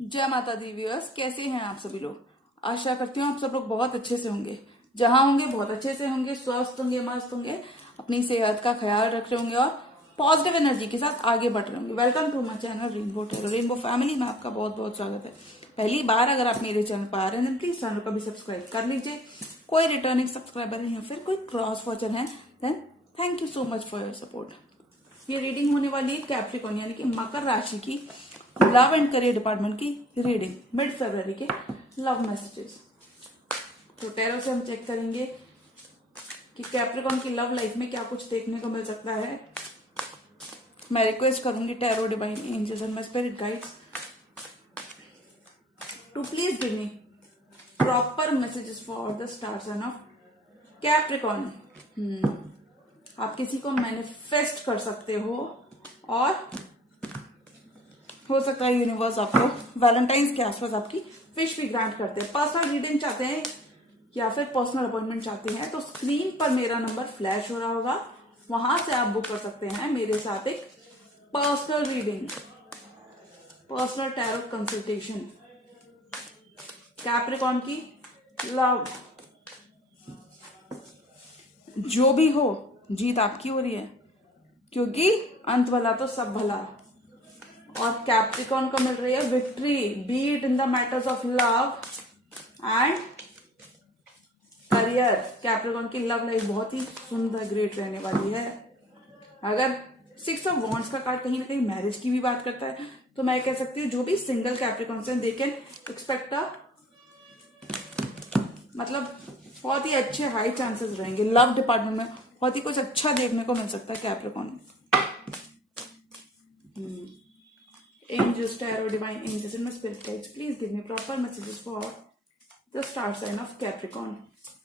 जय माता the viewers, कैसे हैं आप सभी लोग। आशा करती हूँ आप सब लोग बहुत अच्छे से होंगे। जहां होंगे बहुत अच्छे से होंगे, स्वस्थ होंगे, मस्त होंगे, अपनी सेहत का ख्याल रख रहे होंगे और पॉजिटिव एनर्जी के साथ आगे बढ़ रहे होंगे। Welcome to my channel rainbow tarot. Rainbow family में आपका बहुत बहुत स्वागत है। पहली बार अगर आप मेरे चैनल पर आ रहे हैं प्लीज चैनल को भी सब्सक्राइब कर लीजिए। कोई रिटर्निंग सब्सक्राइबर है या फिर कोई क्रॉस वॉचर है then thank you so much for your support. ये रीडिंग होने वाली है कैप्रिकॉर्न यानी कि मकर राशि की लव एंड करियर डिपार्टमेंट की रीडिंग मिड फरवरी के लव मैसेजेस। तो टैरो से हम चेक करेंगे कि कैप्रिकॉर्न की लव लाइफ में क्या कुछ देखने को मिल सकता है। मैं रिक्वेस्ट करूंगी tarot, divine angels and my spirit guides to please give me proper messages for the star sign of Capricorn. आप किसी को मैनिफेस्ट कर सकते हो और हो सकता है यूनिवर्स आपको वैलेंटाइंस के आसपास आपकी विश भी ग्रांट करते हैं। पर्सनल रीडिंग चाहते हैं या फिर पर्सनल अपॉइंटमेंट चाहते हैं तो स्क्रीन पर मेरा नंबर फ्लैश हो रहा होगा, वहां से आप बुक कर सकते हैं मेरे साथ एक personal reading, personal tarot consultation. Capricorn की लव, जो भी हो जीत आपकी हो रही है क्योंकि अंत भला तो सब भला। और कैप्रिकॉर्न को मिल रही है victory, B it in the matters of love and career. Capricorn की लव लाइफ बहुत ही सुंदर ग्रेट रहने वाली है। अगर 6 ऑफ वॉन्ड्स का कार्ड कहीं ना कहीं मैरिज की भी बात करता है तो मैं कह सकती हूँ जो भी सिंगल कैप्रिकॉर्न से दे कैन एक्सपेक्ट मतलब बहुत ही अच्छे हाई चांसेस रहेंगे लव डिपार्टमेंट में। बहुत ही कुछ अच्छा देखने को मिल सकता है Capricorn. Angels, tarot, divine angels and my spirit guides, please give me proper messages for the star sign of Capricorn.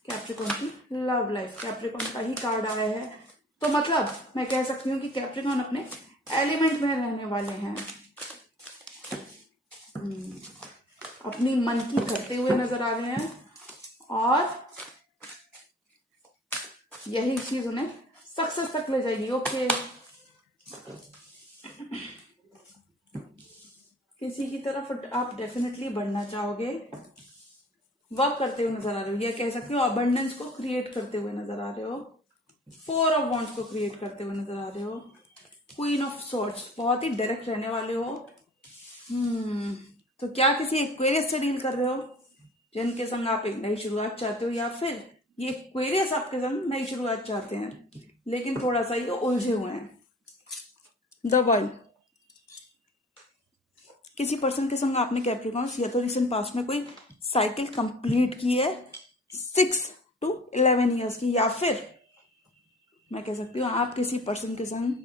Capricorn की लव लाइफ, Capricorn का ही कार्ड आया है तो मतलब मैं कह सकती हूँ कि Capricorn अपने एलिमेंट में रहने वाले हैं। अपनी मन की करते हुए नजर आ रहे हैं और यही चीज उन्हें सक्सेस तक ले जाएगी। ओके, किसी की तरफ आप डेफिनेटली बढ़ना चाहोगे, वर्क करते हुए नजर आ रहे हो, या कह सकते हो अबंडेंस को क्रिएट करते हुए नजर आ रहे हो। 4 ऑफ वॉन्ड्स को क्रिएट करते हुए नजर आ रहे हो। क्वीन ऑफ सॉर्ड्स, बहुत ही डायरेक्ट रहने वाले हो। तो क्या किसी एक्वेरियस से डील कर रहे हो जिनके संग आप एक नई शुरुआत चाहते हो, या फिर ये एक्वेरियस आपके संग नई शुरुआत चाहते हैं लेकिन थोड़ा सा ये उलझे हुए हैं। द वर्ल्ड, किसी पर्सन के संग आपने कैप्रिकॉर्न या तो रिसेंट पास्ट में कोई साइकिल कंप्लीट की है 6 to 11 ईयर्स की, या फिर मैं कह सकती हूँ आप किसी पर्सन के संग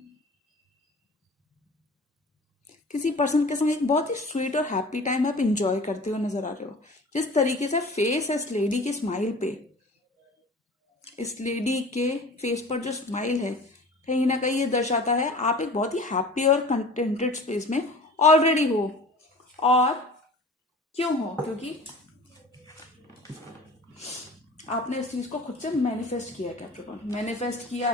एक बहुत ही स्वीट और हैप्पी टाइम आप इंजॉय करते हुए नजर आ रहे हो। जिस तरीके से फेस है इस लेडी की स्माइल पे, इस लेडी के फेस पर जो स्माइल है कहीं ना कहीं ये दर्शाता है आप एक बहुत ही हैप्पी और कंटेंटेड स्पेस में ऑलरेडी हो। और क्यों हो? क्योंकि आपने इस चीज को खुद से मैनिफेस्ट किया है। कैप्रिकॉर्न मैनिफेस्ट किया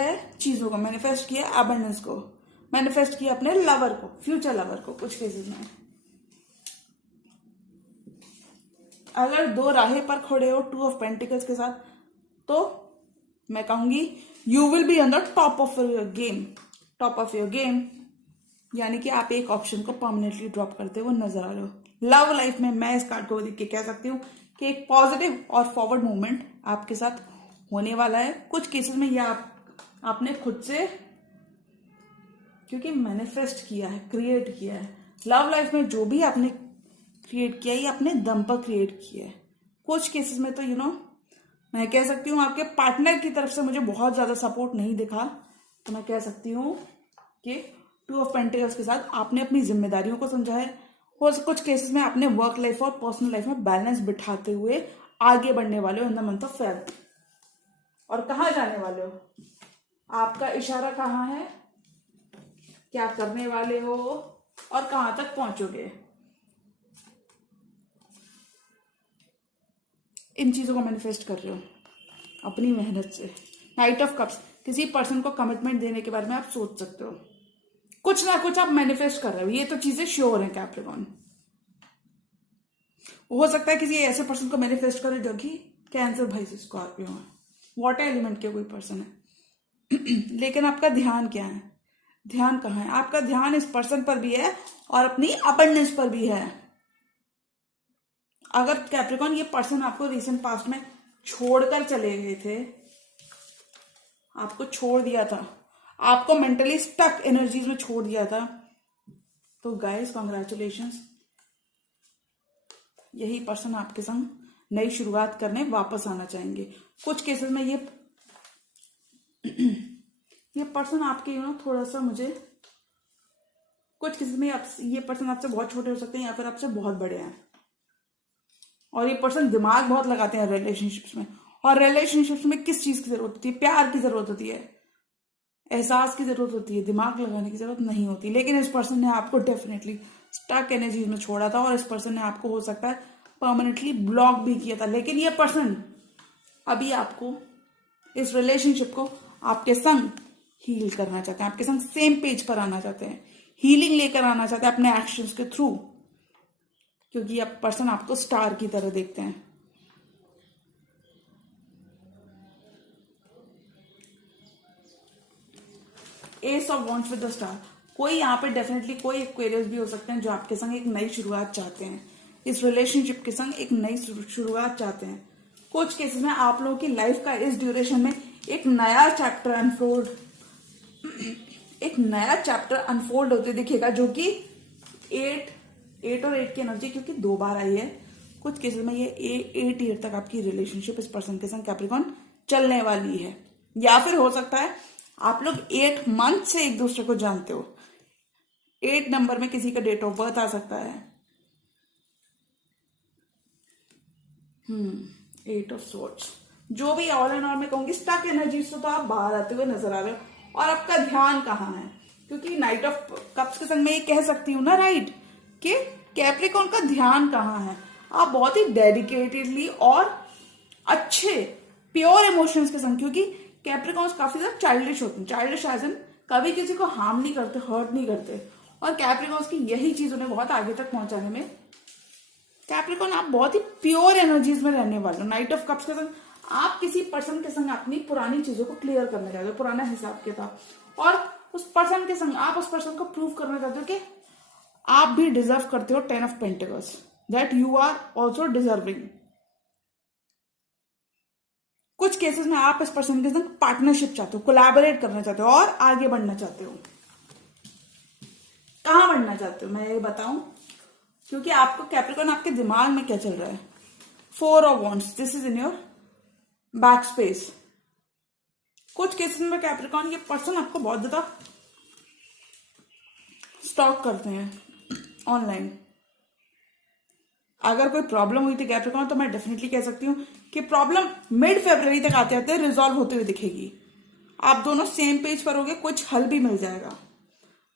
है चीजों को, मैनिफेस्ट किया अबंडेंस को, मैनिफेस्ट किया अपने लवर को, फ्यूचर लवर को। कुछ केसेस में अगर 2 राहें पर खड़े हो 2 ऑफ पेंटिकल्स के साथ तो मैं कहूंगी you will be on the top of your game, यानी कि आप एक ऑप्शन को परमानेंटली ड्रॉप करते हुए नजर आ रहे हो। लव लाइफ में मैं इस कार्ड को देख के कह सकती हूँ कि एक पॉजिटिव और फॉरवर्ड मूवमेंट आपके साथ होने वाला है। कुछ केसेस में यह आपने खुद से क्योंकि मैनिफेस्ट किया है, क्रिएट किया है। लव लाइफ में जो भी आपने क्रिएट किया है ये अपने दम पर क्रिएट किया है। कुछ केसेस में तो मैं कह सकती हूँ आपके पार्टनर की तरफ से मुझे बहुत ज्यादा सपोर्ट नहीं दिखा, तो मैं कह सकती हूँ कि 2 ऑफ पेंटिकल्स के साथ आपने अपनी जिम्मेदारियों को समझा है। और कुछ केसेस में आपने वर्क लाइफ और पर्सनल लाइफ में बैलेंस बिठाते हुए आगे बढ़ने वाले हो in the month of Feb. और कहाँ जाने वाले हो? आपका इशारा कहाँ है? क्या करने वाले हो और कहां तक पहुंचोगे? इन चीजों को मैनिफेस्ट कर रहे हो अपनी मेहनत से। नाइट ऑफ कप्स, किसी पर्सन को कमिटमेंट देने के बारे में आप सोच सकते हो। कुछ ना कुछ आप मैनिफेस्ट कर रहे हो, ये तो चीजें श्योर है कैप्रिकॉर्न। हो सकता है किसी ऐसे पर्सन को मैनिफेस्ट करे जो कि कैंसर, भाई से स्कॉर्पियो है, वाटर एलिमेंट के कोई पर्सन है। लेकिन आपका ध्यान क्या है? ध्यान कहाँ है? आपका ध्यान इस पर्सन पर भी है और अपनी अबंडेंस पर भी है। अगर कैप्रिकॉर्न ये पर्सन आपको रिसेंट पास्ट में छोड़कर चले गए थे, आपको छोड़ दिया था, आपको मेंटली स्टक एनर्जीज में छोड़ दिया था, तो गाइस कॉन्ग्रेचुलेशंस, यही पर्सन आपके संग नई शुरुआत करने वापस आना चाहेंगे। कुछ केसेस में ये पर्सन आपके थोड़ा सा, मुझे कुछ केसेस में ये पर्सन आपसे बहुत छोटे हो सकते हैं या फिर आपसे बहुत बड़े हैं, और ये पर्सन दिमाग बहुत लगाते हैं रिलेशनशिप्स में। और रिलेशनशिप्स में किस चीज की जरूरत होती है? प्यार की जरूरत होती है, एहसास की जरूरत होती है, दिमाग लगाने की जरूरत नहीं होती। लेकिन इस पर्सन ने आपको डेफिनेटली स्टक एनर्जी में छोड़ा था, और इस पर्सन ने आपको हो सकता है परमानेंटली ब्लॉक भी किया था। लेकिन ये पर्सन अभी आपको, इस रिलेशनशिप को आपके संग हील करना चाहते हैं, आपके संग सेम पेज पर आना चाहते हैं, हीलिंग लेकर आना चाहते हैं अपने एक्शंस के थ्रू, क्योंकि ये पर्सन आपको स्टार की तरह देखते हैं। S of wands with the star. कोई यहाँ पे डेफिनेटली कोई एक्वेरियस भी हो सकते हैं जो आपके संग एक नई शुरुआत चाहते हैं, इस रिलेशनशिप के संग एक नई शुरुआत चाहते हैं। कुछ केसेस में आप लोगों की लाइफ का इस ड्यूरेशन में एक नया चैप्टर अनफोल्ड होते दिखेगा, जो कि 8 और 8 की एनर्जी क्योंकि 2 बार आई है। कुछ केसेस में ये 8 ईयर तक आपकी रिलेशनशिप इस पर्सन के संग कैप्रिकॉर्न चलने वाली है, या फिर हो सकता है आप लोग 8 मंथ से एक दूसरे को जानते हो। 8 नंबर में किसी का डेट ऑफ बर्थ आ सकता है। 8 ऑफ सोर्ट्स, जो भी ऑल एंड ऑल में कहूंगी स्टक एनर्जी से तो आप बाहर आते हुए नजर आ रहे हो। और आपका ध्यान कहाँ है? क्योंकि नाइट ऑफ कप्स के संग मैं ये कह सकती हूँ ना, राइट, कि कैप्रिकॉर्न का ध्यान कहाँ है? आप बहुत ही डेडिकेटेडली और अच्छे प्योर इमोशंस के संग, क्योंकि कैप्रिकॉर्न्स काफी ज्यादा चाइल्डिश होते हैं, चाइल्डिश एज इन कभी किसी को हार्म नहीं करते, हर्ट नहीं करते, और कैप्रिकॉर्न्स की यही चीज उन्हें बहुत आगे तक पहुंचाने में। कैप्रिकॉर्न आप बहुत ही प्योर एनर्जीज में रहने वाले हो। नाइट ऑफ कप्स के संग आप किसी पर्सन के संग अपनी पुरानी चीजों को क्लियर करना चाहते हो, पुराना हिसाब किताब, और उस पर्सन के संग आप उस पर्सन को प्रूव करना चाहते हो कि आप भी डिजर्व करते हो 10 of pentacles, that you are also deserving. कुछ केसेस में आप इस पर्सन के संग पार्टनरशिप चाहते हो, कोलैबोरेट करना चाहते हो और आगे बढ़ना चाहते हो। कहां बढ़ना चाहते हो मैं ये बताऊं, क्योंकि आपको कैप्रिकॉर्न आपके दिमाग में क्या चल रहा है? 4 of wands, this is in your back space. कुछ केसेस में कैप्रिकॉर्न ये पर्सन आपको बहुत ज्यादा स्टॉक करते हैं ऑनलाइन। अगर कोई प्रॉब्लम हुई थी कैप्रिकॉर्न, तो मैं डेफिनेटली कह सकती हूँ कि प्रॉब्लम मिड फरवरी तक आते आते रिजॉल्व होते हुए दिखेगी। आप दोनों सेम पेज पर होगे, कुछ हल भी मिल जाएगा।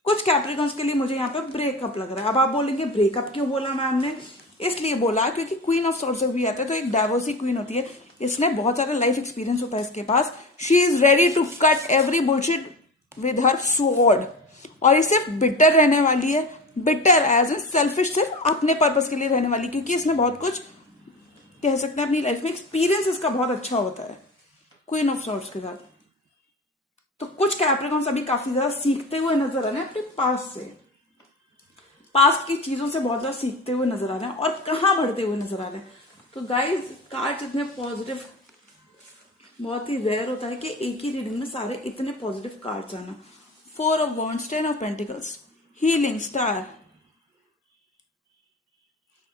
कुछ कैप्रिकॉर्न्स के लिए मुझे यहाँ पे ब्रेकअप लग रहा है। अब आप बोलेंगे ब्रेकअप क्यों बोला मैम ने? इसलिए बोला क्योंकि क्वीन ऑफ सोर्ड्स भी आता है, तो एक डाइवोर्सी क्वीन होती है, इसने बहुत सारा लाइफ एक्सपीरियंस होता है इसके पास। She is ready to cut every bullshit with her sword, और ये सिर्फ बिटर रहने वाली है, बिटर एज ए सेल्फिश, सिर्फ अपने पर्पस के लिए रहने वाली, क्योंकि इसने बहुत कुछ कह सकते हैं अपनी लाइफ में एक्सपीरियंस इसका बहुत अच्छा होता है क्वीन ऑफ सॉर्ड्स के साथ। तो कुछ कैप्रिकॉर्न्स अभी काफी ज्यादा सीखते हुए नजर आ रहे हैं अपने पास्ट से, पास्ट की चीजों से बहुत ज्यादा सीखते हुए नजर आ रहे हैं, और कहाँ बढ़ते हुए नजर आ रहे हैं। तो गाइस, कार्ड्स इतने पॉजिटिव बहुत ही रेयर होता है कि एक ही रीडिंग में सारे इतने पॉजिटिव कार्ड्स आना। 4 of wands, 10 of pentacles, healing, star.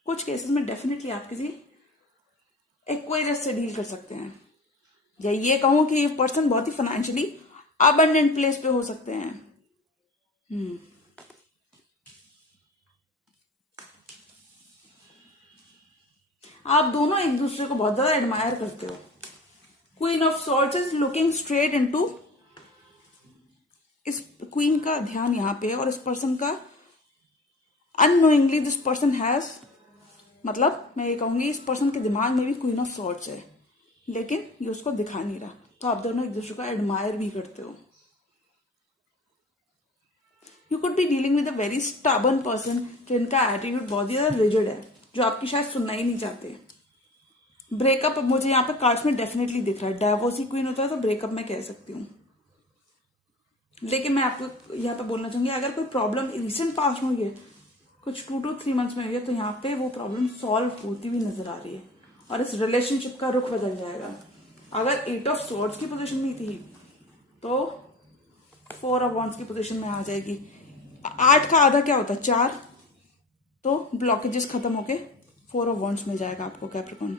कुछ केसेस में डेफिनेटली आप किसी एक्वायरस से डील कर सकते हैं, या ये कहूं कि ये पर्सन बहुत ही फाइनेंशियली अबंडेंट प्लेस पे हो सकते हैं। आप दोनों एक दूसरे को बहुत ज्यादा एडमायर करते हो। Queen of swords is looking straight into, इस क्वीन का ध्यान यहां पे है, और इस पर्सन का अननोइंगली दिस पर्सन हैज, मतलब मैं ये कहूंगी इस पर्सन के दिमाग में भी क्वीन ऑफ सॉर्ड्स है, लेकिन ये उसको दिखा नहीं रहा। तो आप दोनों एक दूसरे को एडमायर भी करते हो। You could be dealing with a very stubborn person जिनका एटीट्यूड बहुत ही ज्यादा रिजिड है, जो आपकी शायद सुनना ही नहीं चाहते। ब्रेकअप मुझे यहाँ पे कार्ड्स में डेफिनेटली दिख रहा है, डाइवोर्सी क्वीन होता है तो ब्रेकअप मैं कह सकती हूँ। लेकिन मैं आपको यहाँ पे बोलना चाहूंगी, अगर कोई प्रॉब्लम रिसेंट पास्ट में हुई है, कुछ 2 to 3 मंथ्स में हुई है, तो यहाँ पे वो प्रॉब्लम सॉल्व होती हुई नजर आ रही है और इस रिलेशनशिप का रुख बदल जाएगा। अगर 8 ऑफ स्वॉर्ड्स की पोजीशन में थी तो 4 ऑफ वॉन्ड्स की पोजीशन में आ जाएगी। 8 का आधा क्या होता है? 4। तो ब्लॉकेजेस खत्म होके 4 ऑफ वॉन्ड्स मिल जाएगा आपको कैप्रिकॉर्न।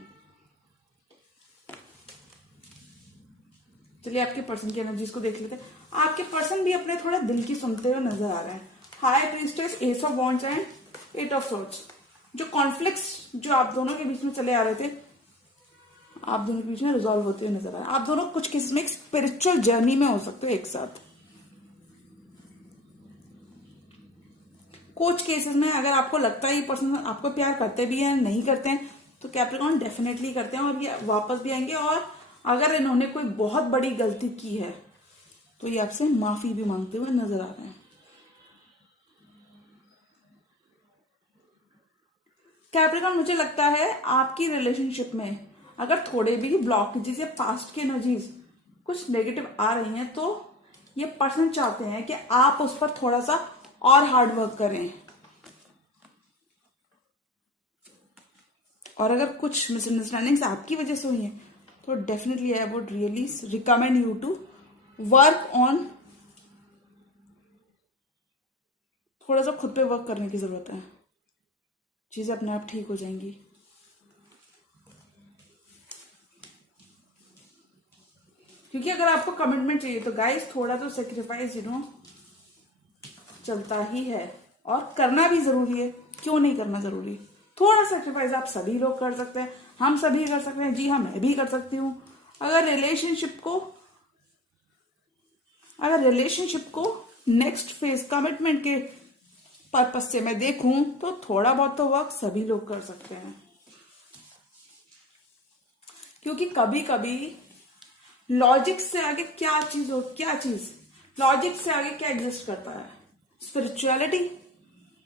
चलिए आपके पर्सन की एनर्जीज को देख लेते हैं। आपके पर्सन भी अपने थोड़ा दिल की सुनते हुए नजर आ रहे हैं। High priestess, S of wands and 8 of swords. जो कॉन्फ्लिक्ट्स जो आप दोनों के बीच में चले आ रहे थे, आप दोनों के बीच में रिजॉल्व होते हुए नजर आ रहे हैं। आप दोनों कुछ केसेस में एक स्पिरिचुअल जर्नी में हो सकते हो एक साथ। कुछ केसेस में अगर आपको लगता है ये पर्सन आपको प्यार करते भी हैं, नहीं करते हैं, तो कैप्रिकॉर्न डेफिनेटली करते हैं और ये वापस भी आएंगे। और अगर इन्होंने कोई बहुत बड़ी गलती की है तो ये आपसे माफी भी मांगते हुए नजर आ रहे हैं। कैप्रिकॉर्न मुझे लगता है आपकी रिलेशनशिप में अगर थोड़े भी ब्लॉकेजेस या पास्ट की एनर्जीज कुछ नेगेटिव आ रही हैं, तो ये पर्सन चाहते हैं कि आप उस पर थोड़ा सा और हार्ड वर्क करें। और अगर कुछ मिसअंडरस्टैंडिंग्स आपकी वजह से हुई हैं, तो definitely I would really recommend you to work on, थोड़ा सा खुद पे वर्क करने की जरूरत है। चीजें अपने आप ठीक हो जाएंगी। क्योंकि अगर आपको कमिटमेंट चाहिए तो गाइस थोड़ा तो सेक्रीफाइस चलता ही है और करना भी जरूरी है। क्यों नहीं करना जरूरी? थोड़ा सेक्रीफाइस आप सभी लोग कर सकते हैं, हम सभी कर सकते हैं। जी हाँ, मैं भी कर सकती हूँ। अगर रिलेशनशिप को नेक्स्ट फेज कमिटमेंट के पर्पस से मैं देखूं, तो थोड़ा बहुत तो वर्क सभी लोग कर सकते हैं। क्योंकि कभी कभी लॉजिक से आगे क्या चीज लॉजिक से आगे क्या एग्जिस्ट करता है? स्पिरिचुअलिटी।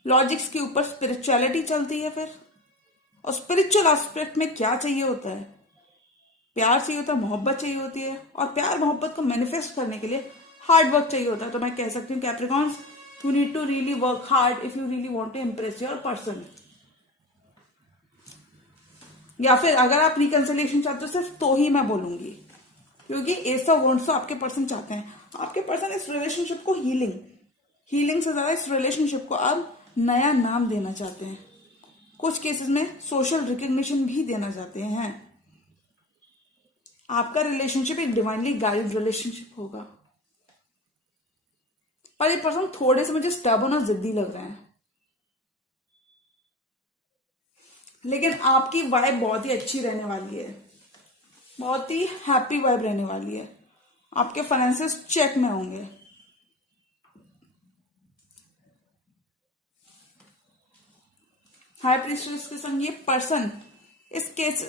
लॉजिक्स के ऊपर स्पिरिचुअलिटी चलती है फिर। और स्पिरिचुअल एस्पेक्ट में क्या चाहिए होता है? प्यार चाहिए होता है, मोहब्बत चाहिए होती है। और प्यार मोहब्बत को मैनिफेस्ट करने के लिए हार्ड वर्क चाहिए होता है। तो मैं कह सकती हूँ Capricorns, you need to really work hard if you really want to impress your person. या फिर अगर आप रिकंसिलिएशन चाहते हो सिर्फ, तो ही मैं बोलूंगी। क्योंकि एस ऑफ वॉन्ड्स तो आपके पर्सन चाहते हैं। आपके पर्सन इस रिलेशनशिप को हीलिंग से ज्यादा इस रिलेशनशिप को अब नया नाम देना चाहते हैं। कुछ केसेस में सोशल रिकग्निशन भी देना चाहते हैं। आपका रिलेशनशिप एक डिवाइनली गाइडेड रिलेशनशिप होगा। पर ये पर्सन थोड़े से मुझे स्टबर्न और जिद्दी लग रहे हैं। लेकिन आपकी वाइब बहुत ही अच्छी रहने वाली है, बहुत ही हैप्पी वाइब रहने वाली है। आपके फाइनेंसेस चेक में होंगे। हाई प्रीस्टेस के संग ये पर्सन, इस केस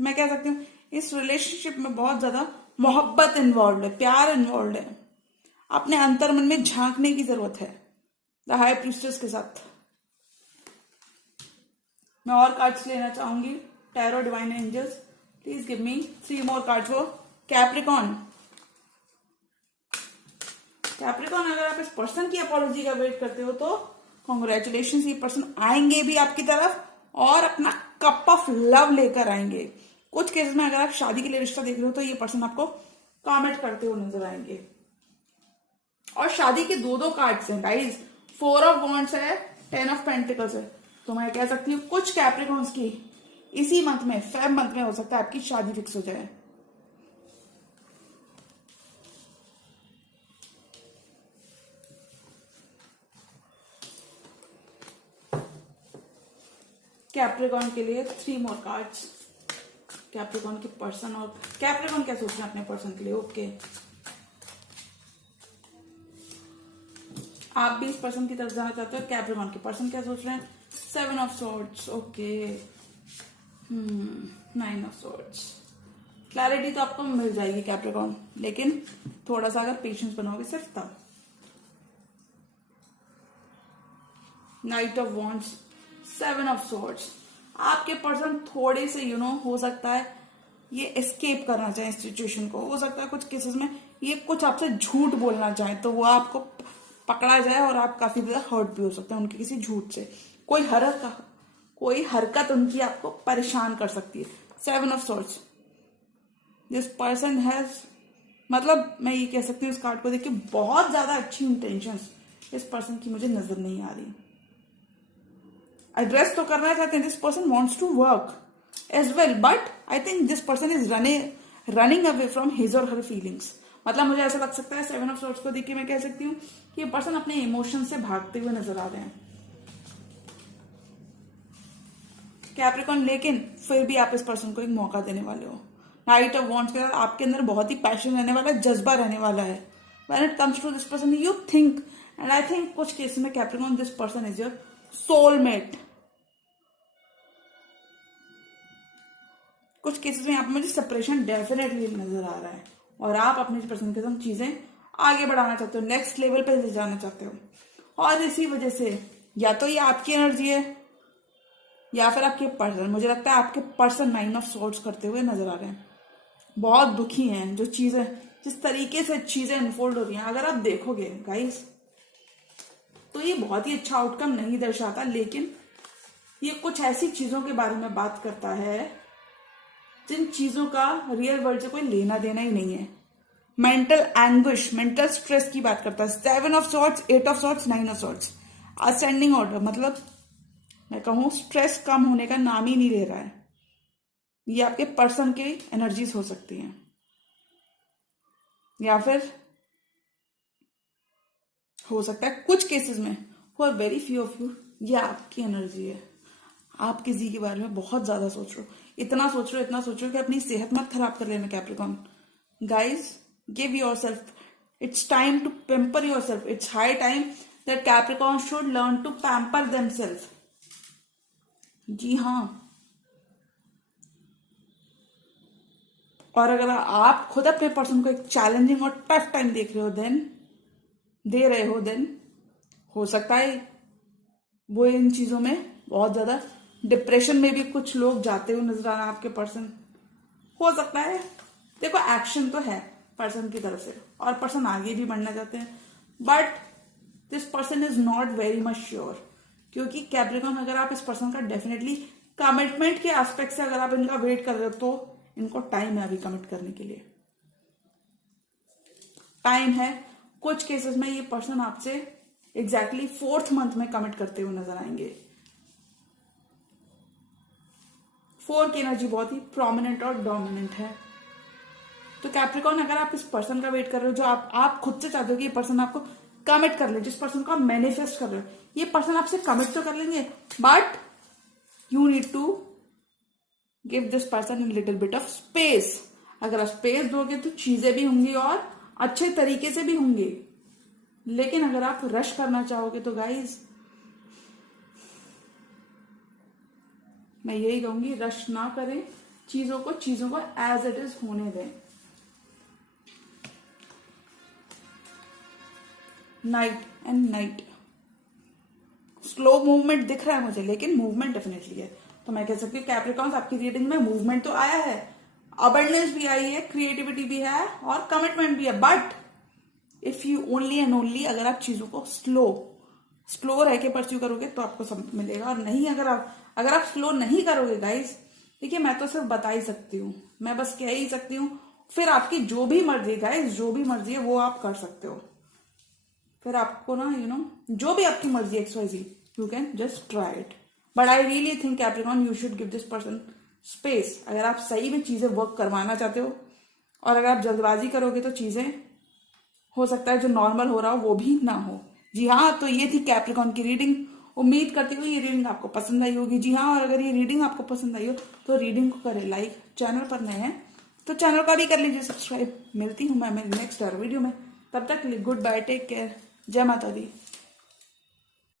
मैं कह सकती हूँ इस रिलेशनशिप में बहुत ज्यादा मोहब्बत इन्वॉल्व है, प्यार इन्वॉल्व है। अपने अंतर मन में झांकने की जरूरत है द हाई प्रीस्टेस के साथ। मैं और कार्ड्स लेना चाहूंगी। Tarot divine angels, please give me 3 more cards for Capricorn. अगर आप इस पर्सन की अपॉलॉजी का वेट करते हो तो कॉन्ग्रेचुलेशन, ये पर्सन आएंगे भी आपकी तरफ और अपना कप ऑफ लव लेकर आएंगे। कुछ केसेस में अगर आप शादी के लिए रिश्ता देख रहे हो तो ये पर्सन आपको कमेंट करते हुए नजर आएंगे। और शादी के 2 कार्ड्स हैं गाइज। 4 ऑफ वॉन्ड्स है, 10 ऑफ पेंटिकल्स है। तो मैं कह सकती हूँ कुछ कैप्रिकॉर्न्स की इसी मंथ में, फेब मंथ में हो सकता है आपकी शादी फिक्स हो जाए। कैप्रिकॉर्न के लिए 3 more कार्ड्स। कैप्रिकॉर्न के पर्सन और कैप्रिकॉर्न क्या सोच रहे हैं अपने पर्सन के लिए। ओके, आप भी इस पर्सन की तरफ जाना चाहते हो। कैप्रिकॉर्न के पर्सन क्या सोच रहे हैं? 7 of swords. Okay, 9 of swords. Clarity तो आपको मिल जाएगी कैप्रिकॉर्न, लेकिन थोड़ा सा अगर पेशेंस बनाओगे सिर्फ तब। Night of wands, 7 of swords. आपके पर्सन थोड़े से हो सकता है ये एस्केप करना चाहे इस सिचुएशन को। हो सकता है कुछ केसेस में ये कुछ आपसे झूठ बोलना चाहे तो वो आपको पकड़ा जाए और आप काफी ज्यादा हर्ट भी हो सकते हैं उनके किसी झूठ से। कोई हरकत उनकी आपको परेशान कर सकती है। 7 of swords, this person has, मतलब मैं ये कह सकती हूँ इस कार्ड को देख के बहुत ज्यादा अच्छी इंटेंशंस इस पर्सन की मुझे नजर नहीं आ रही। एड्रेस तो करना चाहते हैं, this person wants to work as well, but I think this person is running away from his or her feelings. मतलब मुझे ऐसा लग सकता है 7 ऑफ सॉर्ड्स को देख के मैं कह सकती हूँ कि ये पर्सन अपने इमोशन से भागते हुए नजर आ रहे हैं कैप्रिकॉर्न, लेकिन फिर भी आप इस पर्सन को एक मौका देने वाले हो। नाइट ऑफ वॉन्ड्स के साथ आपके अंदर बहुत ही पैशन रहने वाला है, जज्बा रहने वाला है। When it comes to this person you think, and I think कुछ केस में Capricorn this person is your soulmate. कुछ केसेस में यहाँ पे मुझे सेपरेशन डेफिनेटली नजर आ रहा है और आप अपने पर्सन के साथ चीजें आगे बढ़ाना चाहते हो, नेक्स्ट लेवल पे ले जाना चाहते हो। और इसी वजह से या तो ये आपकी एनर्जी है या फिर आपके पर्सन, मुझे लगता है आपके पर्सन 9 ऑफ सॉर्ड्स करते हुए नजर आ रहे हैं। बहुत दुखी हैं जो चीजें, जिस तरीके से चीजें अनफोल्ड हो रही हैं, अगर आप देखोगे गाइस तो ये बहुत ही अच्छा आउटकम नहीं दर्शाता, लेकिन ये कुछ ऐसी चीजों के बारे में बात करता है जिन चीजों का रियल वर्ल्ड से कोई लेना देना ही नहीं है। मेंटल एंग्विश, मेंटल स्ट्रेस की बात करता है। 7 of swords, 8 of swords, 9 of swords, ascending order, मतलब मैं कहूं स्ट्रेस कम होने का नाम ही नहीं ले रहा है। ये आपके पर्सन के एनर्जीज हो सकती हैं या फिर हो सकता है कुछ केसेस में for very few of you ये आपकी एनर्जी है। आप किसी के बारे में बहुत ज्यादा सोच रहे हो, इतना सोच रहे हो कि अपनी सेहत मत खराब कर लेना Capricorn. Guys, give yourself, it's time to pamper yourself. It's high time that Capricorn should learn to pamper themselves. जी हाँ, और अगर आप खुद अपने पर्सन को एक चैलेंजिंग और टफ टाइम दे रहे हो देन हो सकता है वो इन चीजों में बहुत ज्यादा डिप्रेशन में भी कुछ लोग जाते हुए नजर आ रहे हैं आपके पर्सन। हो सकता है, देखो एक्शन तो है पर्सन की तरफ से और पर्सन आगे भी बढ़ना चाहते हैं, but this person is not very much sure. क्योंकि कैप्रिकॉर्न, अगर आप इस पर्सन का डेफिनेटली कमिटमेंट के एस्पेक्ट से अगर आप इनका वेट कर रहे हो तो इनको टाइम है अभी कमिट करने के लिए, टाइम है। कुछ केसेस में ये पर्सन आपसे एग्जैक्टली 4th मंथ में कमिट करते हुए नजर आएंगे। 4 की एनर्जी बहुत ही प्रोमिनेंट और डोमिनेंट है। तो कैप्रिकॉर्न, अगर आप इस पर्सन का वेट कर रहे हो जो आप खुद से चाहते हो कि ये पर्सन आपको कमिट कर ले, जिस पर्सन को आप मैनिफेस्ट कर रहे हो, ये पर्सन आपसे कमिट तो कर लेंगे, but you need to give this person in little bit of space. अगर आप स्पेस दोगे तो चीजें भी होंगी और अच्छे तरीके से भी होंगे, लेकिन अगर आप रश करना चाहोगे तो गाइज मैं यही कहूंगी, रश ना करें, चीजों को एज इट इज होने दें। Night and night, slow movement दिख रहा है मुझे, लेकिन मूवमेंट डेफिनेटली है। तो मैं कह सकती हूँ कैप्रिकॉर्न, आपकी रीडिंग में मूवमेंट तो आया है, अबंडेंस भी आई है, क्रिएटिविटी भी है और कमिटमेंट भी है, but if you only and only अगर आप चीजों को स्लो रह के परस्यू करोगे तो आपको सब मिलेगा, और नहीं अगर आप स्लो नहीं करोगे गाइस, देखिए मैं तो सिर्फ बता ही सकती हूँ, मैं बस कह ही सकती हूँ, फिर आपकी जो भी मर्जी गाइस, जो भी मर्जी है वो आप कर सकते हो। फिर आपको ना जो भी आपकी मर्जी XYZ, you can just try it, but I really think Capricorn you should give this person space. अगर आप सही में चीजें वर्क करवाना चाहते हो और अगर आप जल्दबाजी करोगे तो चीजें हो सकता है जो नॉर्मल हो रहा हो वो भी ना हो। जी हाँ, तो ये थी कैप्रिकॉर्न की रीडिंग। उम्मीद करती हूँ ये रीडिंग आपको पसंद आई होगी। जी हाँ, और अगर ये रीडिंग आपको पसंद आई हो तो रीडिंग को करें लाइक, चैनल पर नए हैं तो चैनल का भी कर लीजिए सब्सक्राइब। मिलती हूँ मैं मेरी नेक्स्ट वीडियो में, तब तक गुड बाय, टेक केयर, जय माता दी।